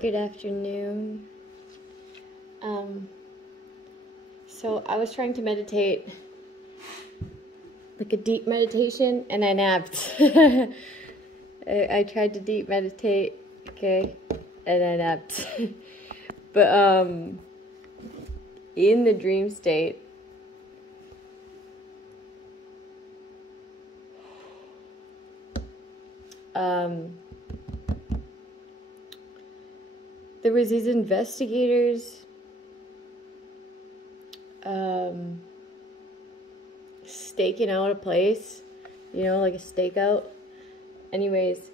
Good afternoon. So I was trying to meditate, like a deep meditation, and I napped. I tried to deep meditate, okay, and I napped. But in the dream state, there was these investigators staking out a place, you know, like a stakeout. Anyways,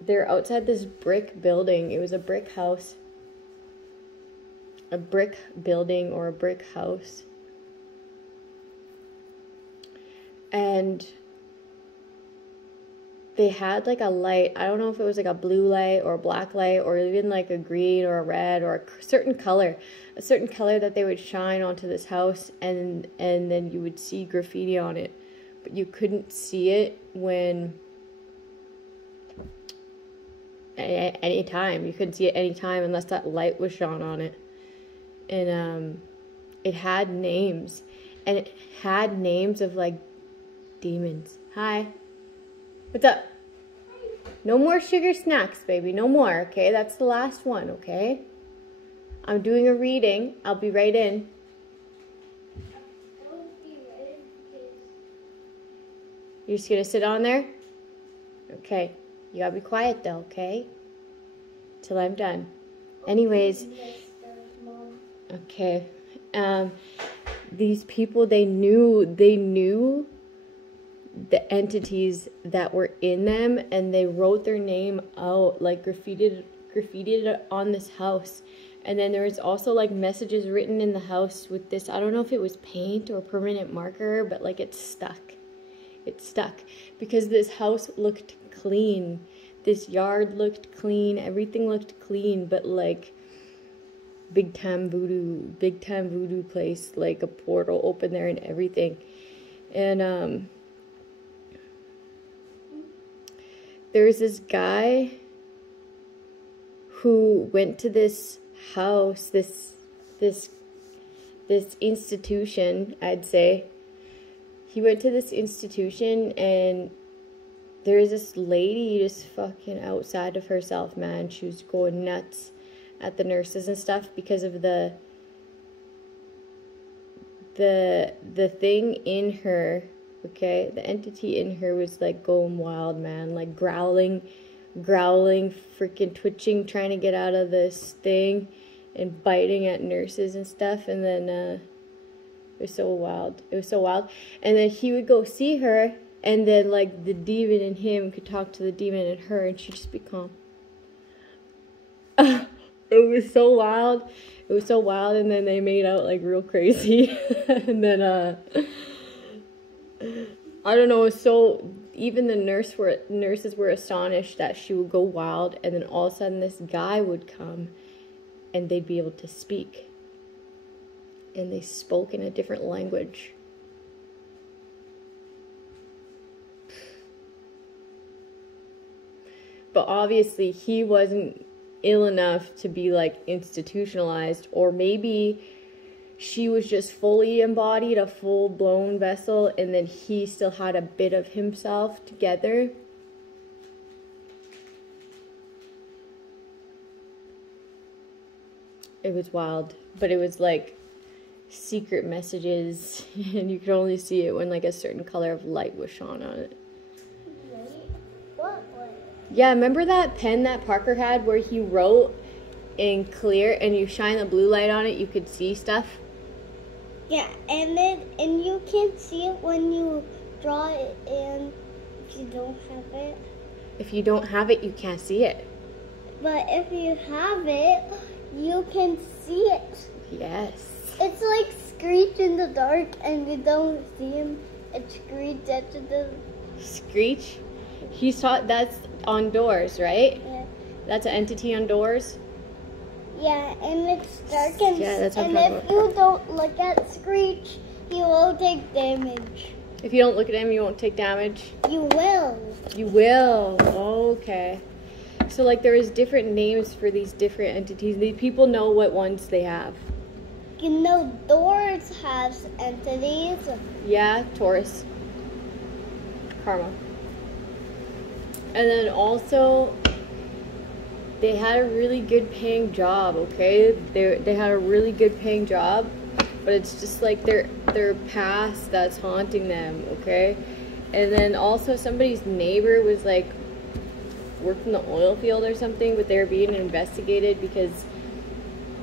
they're outside this brick building. It was a brick house. A brick building or a brick house. And they had like a light. I don't know if it was like a blue light or a black light or even like a green or a red or a certain color that they would shine onto this house, and then you would see graffiti on it, but you couldn't see it when any time. You couldn't see it any time unless that light was shone on it. And it had names, and it had names of like demons. Hi. What's up? No more sugar snacks, baby. No more, okay? That's the last one, okay? I'm doing a reading. I'll be right in. You're just gonna sit on there? Okay. You gotta be quiet though, okay? Till I'm done. Anyways. Okay. These people, they knew the entities that were in them, and they wrote their name out, like graffitied it on this house. And then there was also like messages written in the house with this, I don't know if it was paint or permanent marker, but like it stuck because this house looked clean, this yard looked clean, everything looked clean, but like big time voodoo place, like a portal open there and everything. And there's this guy who went to this house, this institution, I'd say. He went to this institution, and there is this lady just fucking outside of herself, man. She was going nuts at the nurses and stuff because of the thing in her. Okay, the entity in her was like going wild, man, like growling, freaking twitching, trying to get out of this thing and biting at nurses and stuff. And then it was so wild. And then he would go see her, and then like the demon in him could talk to the demon in her, and she'd just be calm. It was so wild. And then they made out like real crazy. And then I don't know, so even the nurses were astonished that she would go wild, and then all of a sudden this guy would come and they'd be able to speak. And they spoke in a different language. But obviously he wasn't ill enough to be like institutionalized, or maybe she was just fully embodied, a full-blown vessel, and then he still had a bit of himself together. It was wild, but it was like secret messages, and you could only see it when like a certain color of light was shone on it. What? Yeah, remember that pen that Parker had where he wrote in clear, and you shine the blue light on it, you could see stuff? Yeah, and you can't see it when you draw it in if you don't have it. If you don't have it, you can't see it. But if you have it, you can see it. Yes. It's like Screech in the dark, and you don't see him. It's Screech at the... Screech? He saw, that's on doors, right? Yeah. That's an entity on doors? Yeah, and it's dark, and, yeah, that's and if you don't look at Screech, he will take damage. If you don't look at him, you won't take damage? You will. You will. Okay. So like there is different names for these different entities. These people know what ones they have. You know, Taurus has entities. Yeah, Taurus. Karma. And then also, they had a really good paying job, okay? They had a really good paying job, but it's just like their past that's haunting them, okay? And then also somebody's neighbor was like worked in the oil field or something, but they were being investigated because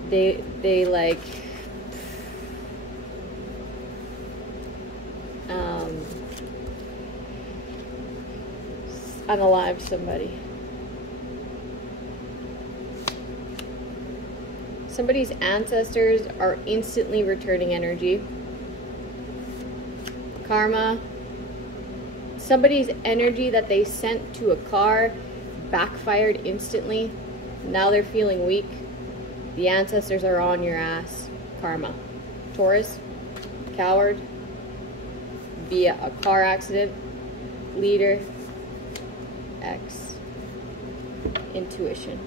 they like unalived somebody. Somebody's ancestors are instantly returning energy. Karma. Somebody's energy that they sent to a car backfired instantly. Now they're feeling weak. The ancestors are on your ass. Karma. Taurus. Coward. Via a car accident. Leader. X. Intuition.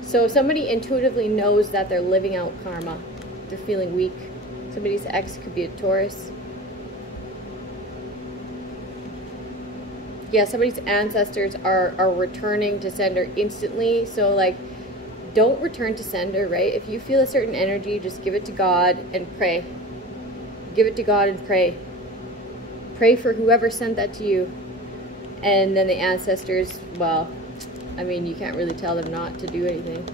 So somebody intuitively knows that they're living out karma. They're feeling weak. Somebody's ex could be a Taurus. Yeah, somebody's ancestors are returning to sender instantly. So like, don't return to sender, right? If you feel a certain energy, just give it to God and pray. Give it to God and pray. Pray for whoever sent that to you. And then the ancestors, well, I mean, you can't really tell them not to do anything.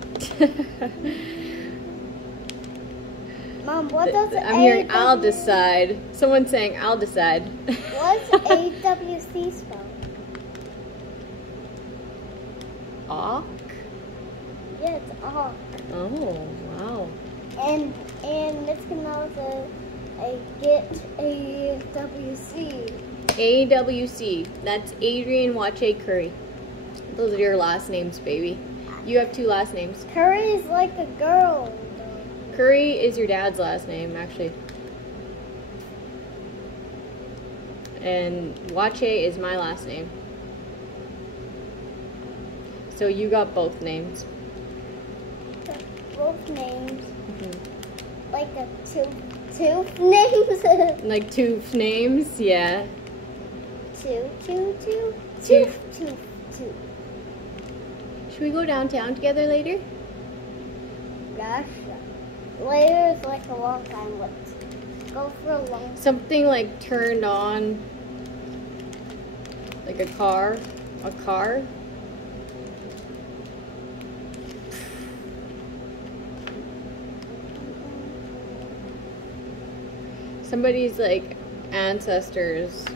Mom, what does I'm hearing I'll decide. Someone's saying I'll decide. What's AWC spell? Auk? Yeah, it's Auk. Oh, wow. And this can also get AWC. AWC. That's Adrian Wache Curry. Those are your last names, baby. You have 2 last names. Curry is like a girl. Curry is your dad's last name, actually. And Wache is my last name. So you got both names. Both names. Mm-hmm. Like a two names. Like 2 names, yeah. Two. Should we go downtown together later? Gosh. Later is like a long time. Let's go for a long time. Something like turned on, like a car. A car? Somebody's like ancestors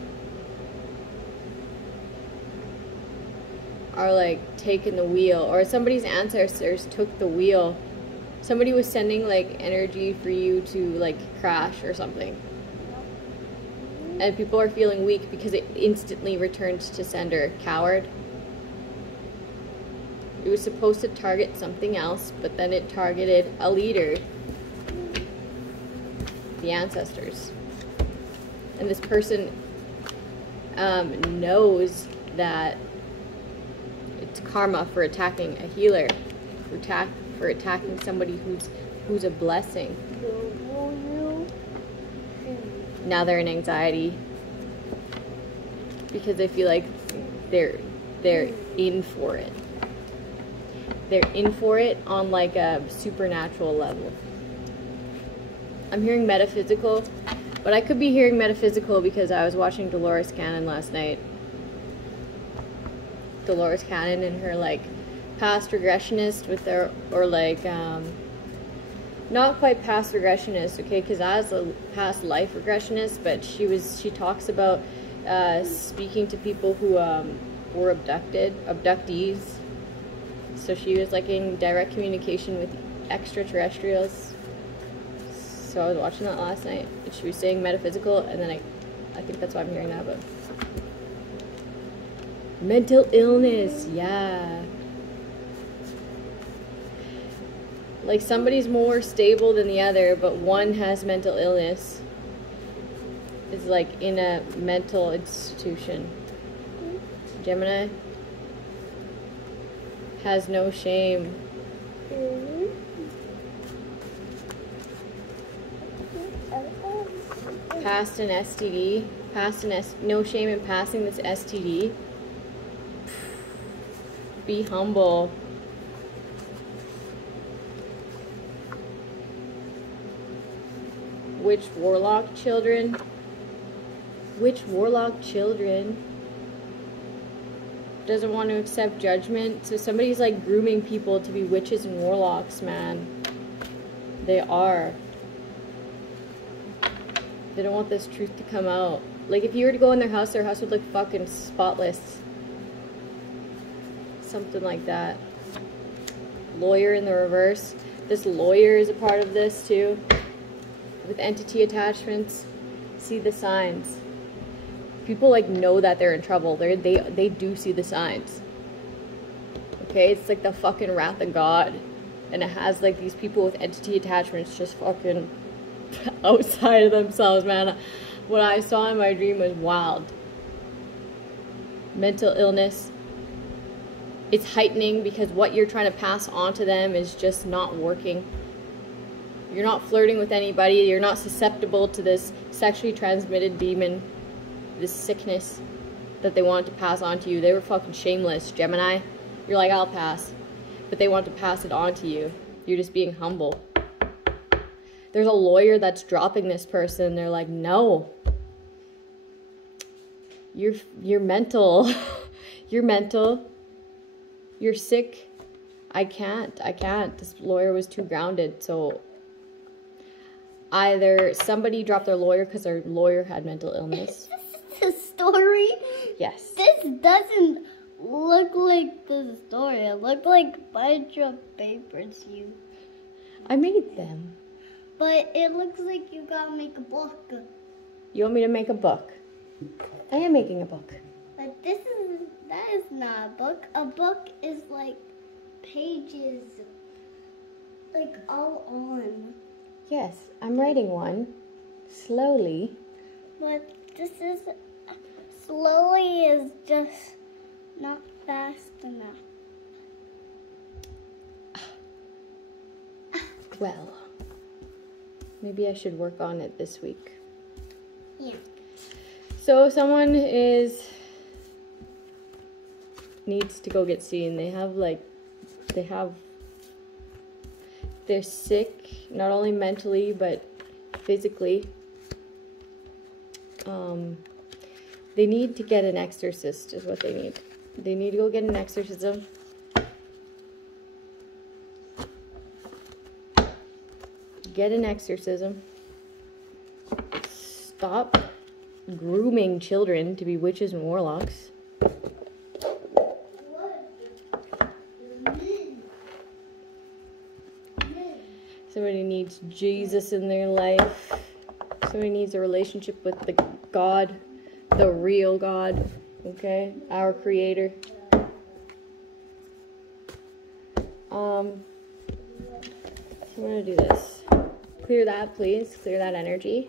are like taking the wheel, or somebody's ancestors took the wheel. Somebody was sending like energy for you to like crash or something, and people are feeling weak because it instantly returned to sender. Coward. It was supposed to target something else, but then it targeted a leader. The ancestors. And this person knows that it's karma for attacking a healer, for attacking somebody who's a blessing. Now they're in anxiety because they feel like they're in for it. They're in for it on like a supernatural level. I'm hearing metaphysical, but I could be hearing metaphysical because I was watching Dolores Cannon last night. Dolores Cannon and her like past regressionist with their, or like not quite past regressionist, okay, because I was a past life regressionist, but she talks about speaking to people who were abductees. So she was like in direct communication with extraterrestrials. So I was watching that last night, and she was saying metaphysical, and then I think that's why I'm hearing that, but mental illness, yeah. Like somebody's more stable than the other, but one has mental illness. Is like in a mental institution. Gemini has no shame. Passed an STD. No shame in passing this STD. Be humble. Which warlock children? Which warlock children doesn't want to accept judgment? So somebody's like grooming people to be witches and warlocks, man. They are. They don't want this truth to come out. Like if you were to go in their house would look fucking spotless. Something like that. Lawyer in the reverse. This lawyer is a part of this too. With entity attachments. See the signs. People like know that they're in trouble. They do see the signs. Okay, it's like the fucking wrath of God. And it has like these people with entity attachments just fucking outside of themselves, man. What I saw in my dream was wild. Mental illness. It's heightening because what you're trying to pass on to them is just not working. You're not flirting with anybody. You're not susceptible to this sexually transmitted demon, this sickness that they wanted to pass on to you. They were fucking shameless, Gemini. You're like, I'll pass. But they want to pass it on to you. You're just being humble. There's a lawyer that's dropping this person. They're like, no. You're mental. You're mental. You're sick. I can't. This lawyer was too grounded. So either somebody dropped their lawyer because their lawyer had mental illness. Is this the story? Yes. This doesn't look like the story. It looked like a bunch of papers I made them. But it looks like you gotta make a book. You want me to make a book? I am making a book. But that is not a book. A book is like pages, like all on. Yes, I'm writing one. Slowly. But this is, slowly is just not fast enough. Well, maybe I should work on it this week. Yeah. So someone needs to go get seen. They're sick, not only mentally, but physically. They need to get an exorcist is what they need. They need to go get an exorcism. Get an exorcism. Stop grooming children to be witches and warlocks. Somebody needs Jesus in their life. Somebody needs a relationship with the God, the real God, okay? Our creator. So I'm gonna do this. Clear that, please. Clear that energy.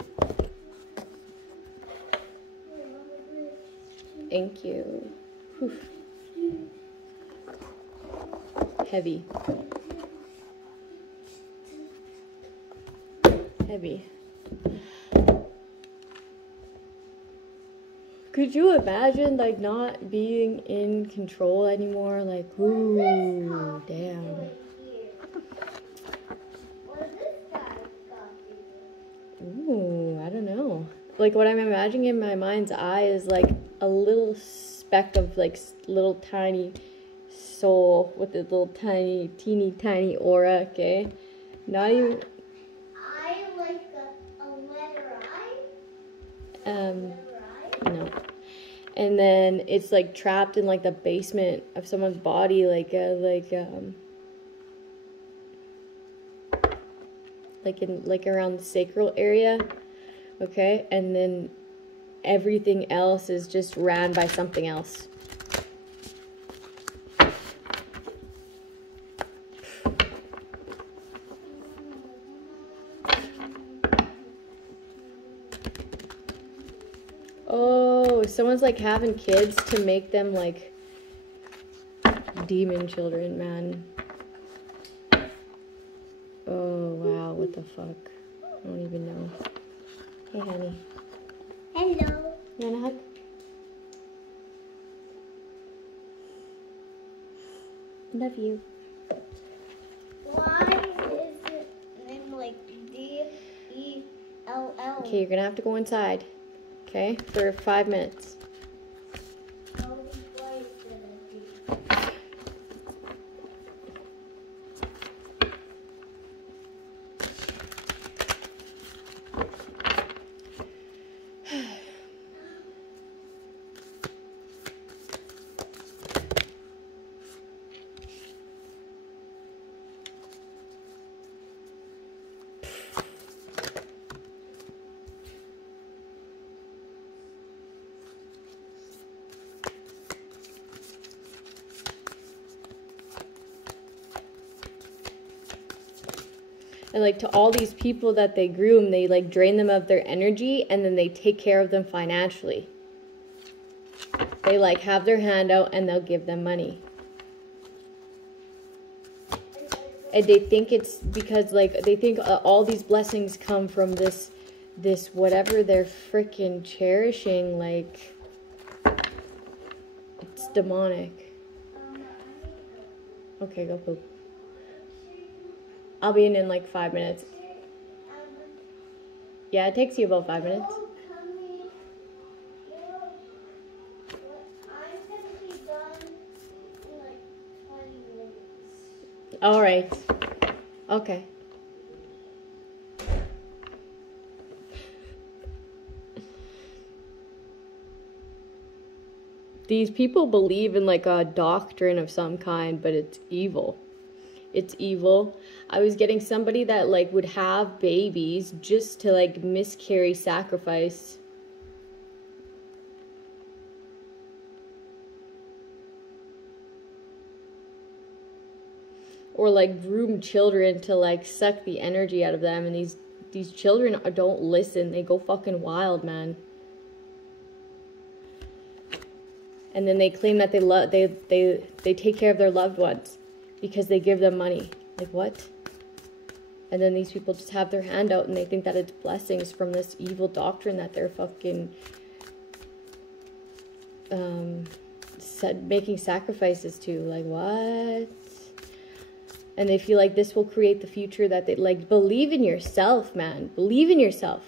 Thank you. Whew. Heavy. Heavy. Could you imagine, like, not being in control anymore? Like, ooh, damn. Ooh, I don't know. Like, what I'm imagining in my mind's eye is, like, a little speck of, like, little tiny soul with a little tiny, teeny tiny aura, okay? Not even... I like a letter I? No. And then it's, like, trapped in, like, the basement of someone's body, like around the sacral area, okay? And then everything else is just ran by something else. Oh, someone's like having kids to make them like demon children, man. Oh, wow, what the fuck? I don't even know. Hey, honey. Hello. You want a hug? Love you. Why is it named like D-E-L-L? Okay, you're gonna have to go inside. Okay, for 5 minutes. Oh, why is it a D? And like to all these people that they groom, they like drain them of their energy and then they take care of them financially. They like have their hand out and they'll give them money. And they think it's because like they think all these blessings come from this whatever they're freaking cherishing, like it's demonic. Okay, go poop. I'll be in like 5 minutes. Yeah, it takes you about 5 minutes. I'm gonna be done in like 20 minutes. All right. Okay. These people believe in like a doctrine of some kind, but it's evil. It's evil. I was getting somebody that like would have babies just to like miscarry sacrifice. Or like groom children to like suck the energy out of them, and these children don't listen. They go fucking wild, man. And then they claim that they take care of their loved ones because they give them money. Like, what? And then these people just have their hand out and they think that it's blessings from this evil doctrine that they're fucking making sacrifices to. Like, what? And they feel like this will create the future that they like. Believe in yourself, man. Believe in yourself.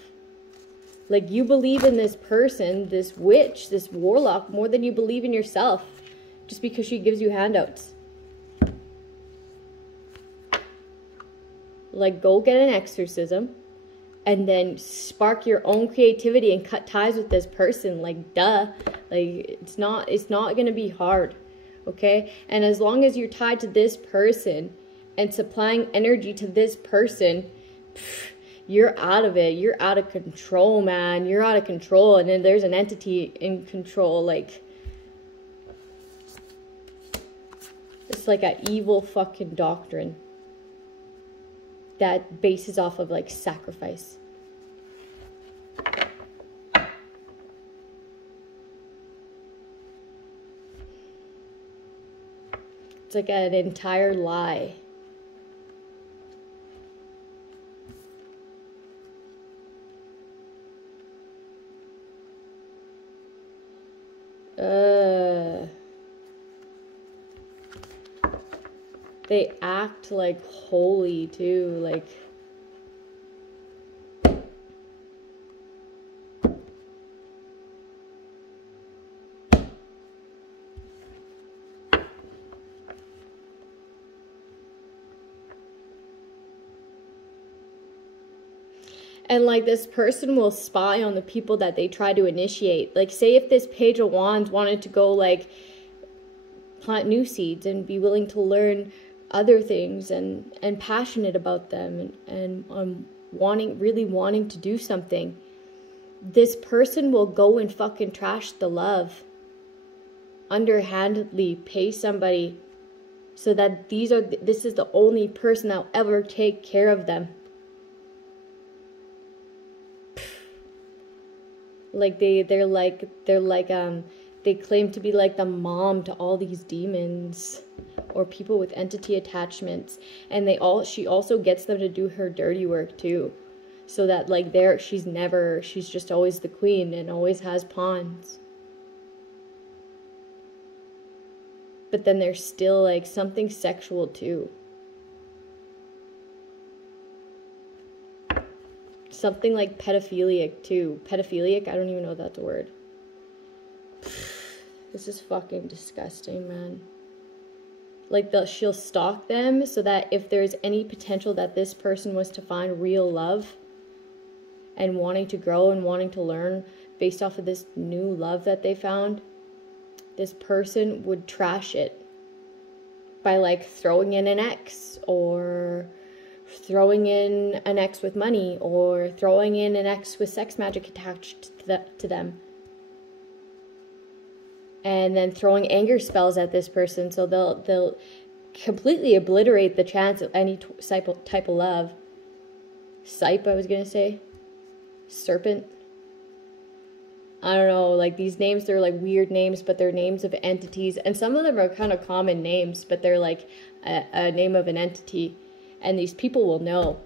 Like, you believe in this person, this witch, this warlock, more than you believe in yourself. Just because she gives you handouts. Like, go get an exorcism. And then spark your own creativity and cut ties with this person. Like, duh. Like, it's not going to be hard. Okay? And as long as you're tied to this person and supplying energy to this person, you're out of it. You're out of control, man. You're out of control. And then there's an entity in control. Like, it's like an evil fucking doctrine that bases off of like sacrifice. It's like an entire lie. They act like holy too, like. And like this person will spy on the people that they try to initiate. Like, say if this Page of Wands wanted to go like plant new seeds and be willing to learn other things and passionate about them and really wanting to do something, this person will go and fucking trash the love. Underhandedly pay somebody so that this is the only person that'll ever take care of them. Like they claim to be like the mom to all these demons or people with entity attachments, and she also gets them to do her dirty work too, so that like she's just always the queen and always has pawns. But then there's still like something sexual too. Something like pedophilic too. Pedophilic, I don't even know if that's a word. This is fucking disgusting, man. Like she'll stalk them so that if there's any potential that this person was to find real love and wanting to grow and wanting to learn based off of this new love that they found, this person would trash it by like throwing in an ex, or throwing in an ex with money, or throwing in an ex with sex magic attached to them. And then throwing anger spells at this person, so they'll completely obliterate the chance of any type of love. Sipe, I was gonna say. Serpent. I don't know, like these names, they're like weird names, but they're names of entities. And some of them are kind of common names, but they're like a name of an entity. And these people will know.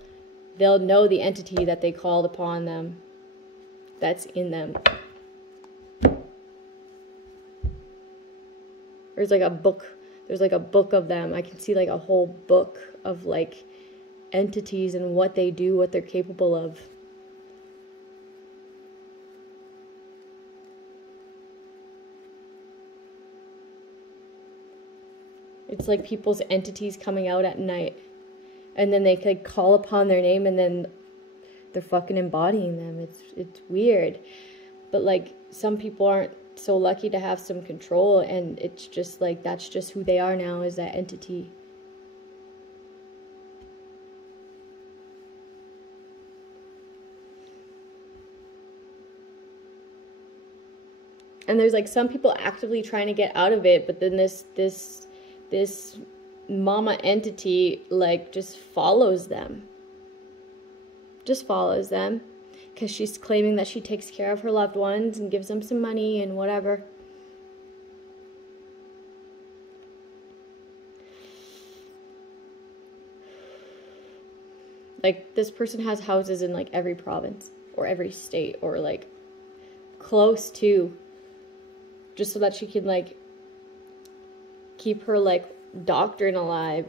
They'll know the entity that they called upon them. That's in them. There's like a book of them. I can see like a whole book of like entities and what they do, what they're capable of. It's like people's entities coming out at night. And then they could call upon their name and then they're fucking embodying them. It's weird. But like some people aren't so lucky to have some control, and it's just like that's just who they are now, is that entity. And there's like some people actively trying to get out of it, but then this mama entity like just follows them. Just follows them. Because she's claiming that she takes care of her loved ones and gives them some money and whatever. Like, this person has houses in, like, every province or every state or, like, close to. Just so that she can, like, keep her, like, doctrine alive.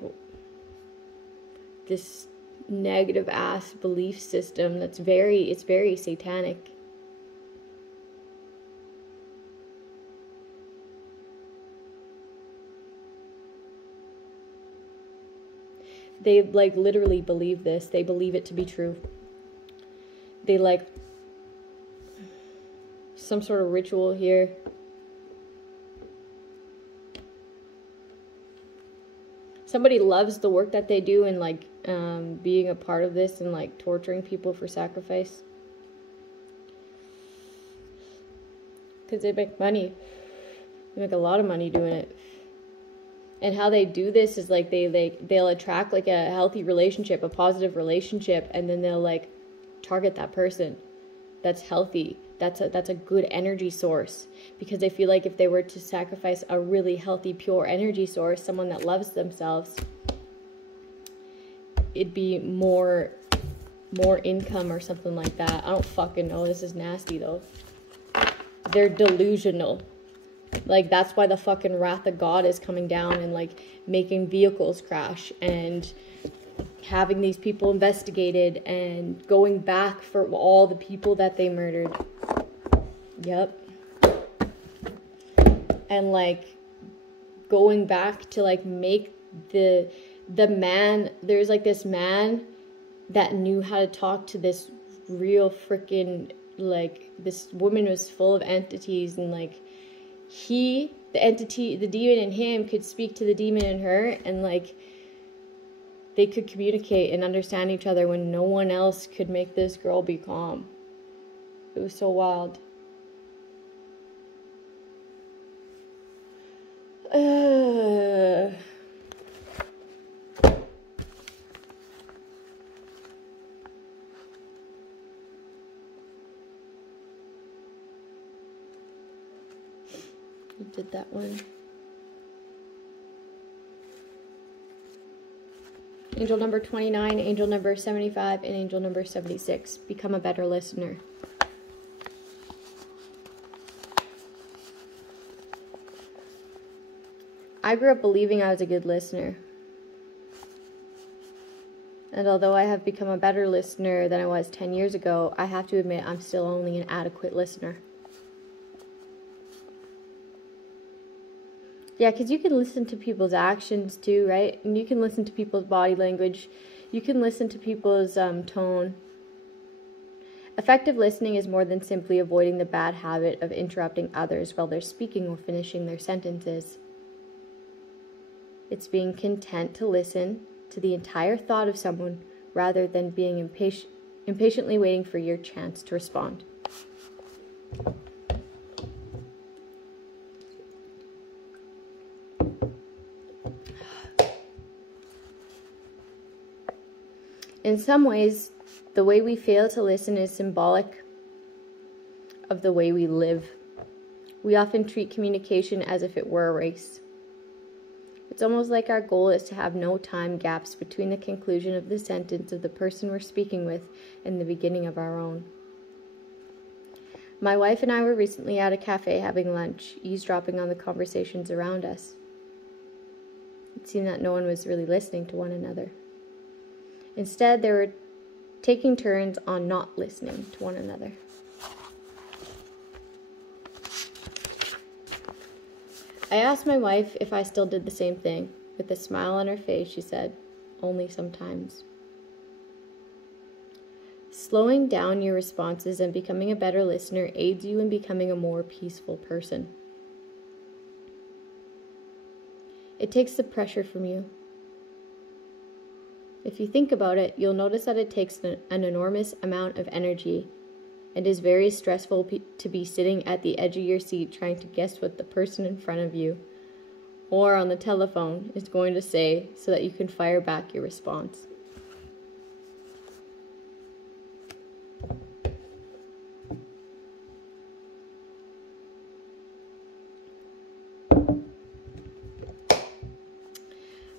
This negative ass belief system it's very satanic. They like literally believe this. They believe it to be true. They like some sort of ritual here. Somebody loves the work that they do and like being a part of this and like torturing people for sacrifice. Because they make money. They make a lot of money doing it. And how they do this is like they'll attract like a healthy relationship, a positive relationship, and then they'll like target that person that's healthy. That's a good energy source, because they feel like if they were to sacrifice a really healthy, pure energy source, someone that loves themselves, it'd be more income or something like that. I don't fucking know. This is nasty though. They're delusional. Like, that's why the fucking wrath of God is coming down and like making vehicles crash and having these people investigated and going back for all the people that they murdered. Yep. And like going back to like make the man, there's like this man that knew how to talk to this real freaking, like, this woman was full of entities, and like the entity, the demon in him could speak to the demon in her, and like they could communicate and understand each other when no one else could make this girl be calm. It was so wild. Did that one. Angel number 29, angel number 75, and angel number 76. Become a better listener. I grew up believing I was a good listener. And although I have become a better listener than I was 10 years ago, I have to admit I'm still only an adequate listener. Yeah, because you can listen to people's actions too, right? And you can listen to people's body language. You can listen to people's tone. Effective listening is more than simply avoiding the bad habit of interrupting others while they're speaking or finishing their sentences. It's being content to listen to the entire thought of someone rather than being impatiently waiting for your chance to respond. In some ways, the way we fail to listen is symbolic of the way we live. We often treat communication as if it were a race. It's almost like our goal is to have no time gaps between the conclusion of the sentence of the person we're speaking with and the beginning of our own. My wife and I were recently at a cafe having lunch, eavesdropping on the conversations around us. It seemed that no one was really listening to one another. Instead, they were taking turns on not listening to one another. I asked my wife if I still did the same thing. With a smile on her face, she said, "Only sometimes." Slowing down your responses and becoming a better listener aids you in becoming a more peaceful person. It takes the pressure from you. If you think about it, you'll notice that it takes an enormous amount of energy and is very stressful to be sitting at the edge of your seat trying to guess what the person in front of you or on the telephone is going to say so that you can fire back your response.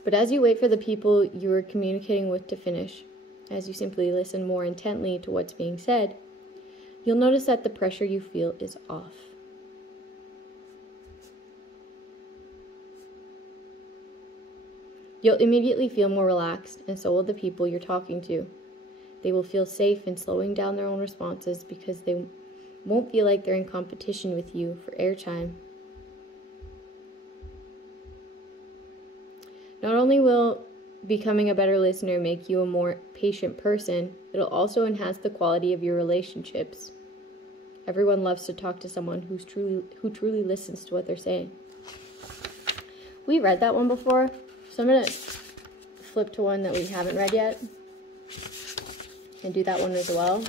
But as you wait for the people you are communicating with to finish, as you simply listen more intently to what's being said, you'll notice that the pressure you feel is off. You'll immediately feel more relaxed, and so will the people you're talking to. They will feel safe in slowing down their own responses because they won't feel like they're in competition with you for airtime. Not only will becoming a better listener make you a more patient person, it'll also enhance the quality of your relationships. Everyone loves to talk to someone who truly listens to what they're saying. We read that one before, so I'm going to flip to one that we haven't read yet and do that one as well.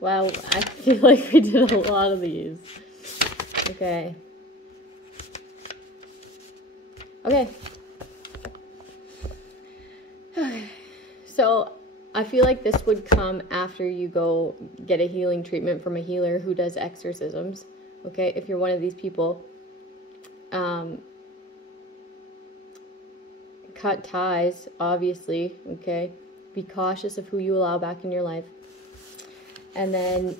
Wow, I feel like we did a lot of these. Okay. Okay. So, I feel like this would come after you go get a healing treatment from a healer who does exorcisms. Okay, if you're one of these people. Cut ties, obviously, okay? Be cautious of who you allow back in your life. And then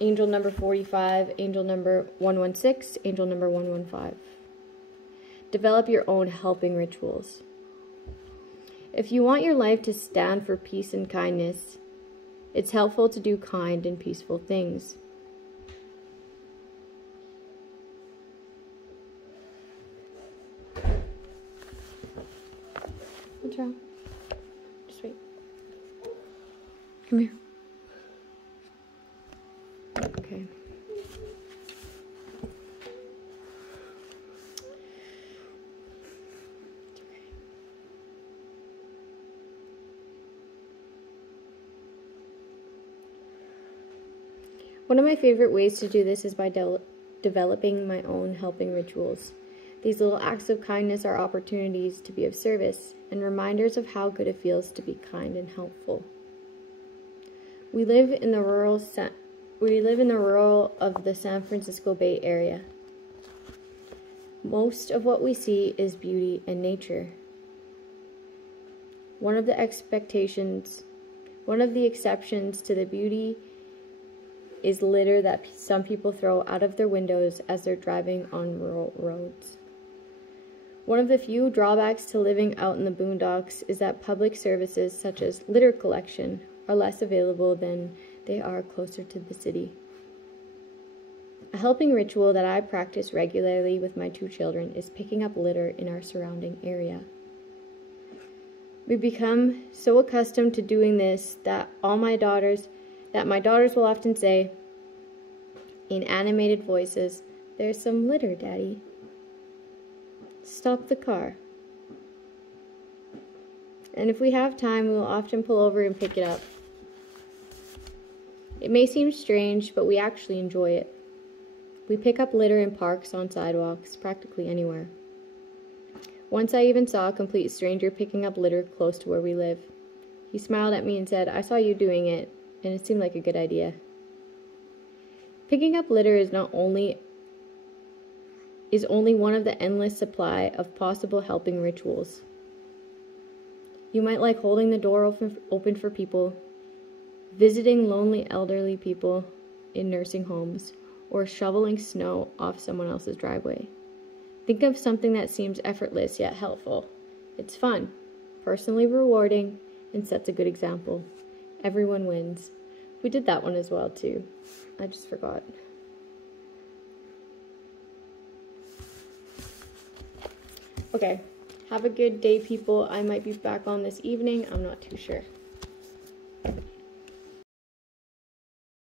angel number 45, angel number 116, angel number 115. Develop your own helping rituals. If you want your life to stand for peace and kindness, it's helpful to do kind and peaceful things. What's wrong? Just wait. Come here. Okay. One of my favorite ways to do this is by developing my own helping rituals. These little acts of kindness are opportunities to be of service and reminders of how good it feels to be kind and helpful. We live in the rural of the San Francisco Bay Area. Most of what we see is beauty and nature. One of the exceptions to the beauty is litter that some people throw out of their windows as they're driving on rural roads. One of the few drawbacks to living out in the boondocks is that public services such as litter collection are less available than they are closer to the city. A helping ritual that I practice regularly with my 2 children is picking up litter in our surrounding area. We become so accustomed to doing this that my daughters will often say, in animated voices, "There's some litter, Daddy. Stop the car." And if we have time, we will often pull over and pick it up. It may seem strange, but we actually enjoy it. We pick up litter in parks, on sidewalks, practically anywhere. Once I even saw a complete stranger picking up litter close to where we live. He smiled at me and said, "I saw you doing it, and it seemed like a good idea." Picking up litter is only one of the endless supply of possible helping rituals. You might like holding the door open for people, visiting lonely elderly people in nursing homes, or shoveling snow off someone else's driveway. Think of something that seems effortless yet helpful. It's fun, personally rewarding, and sets a good example. Everyone wins. We did that one as well too. I just forgot. Okay, have a good day, people. I might be back on this evening. I'm not too sure.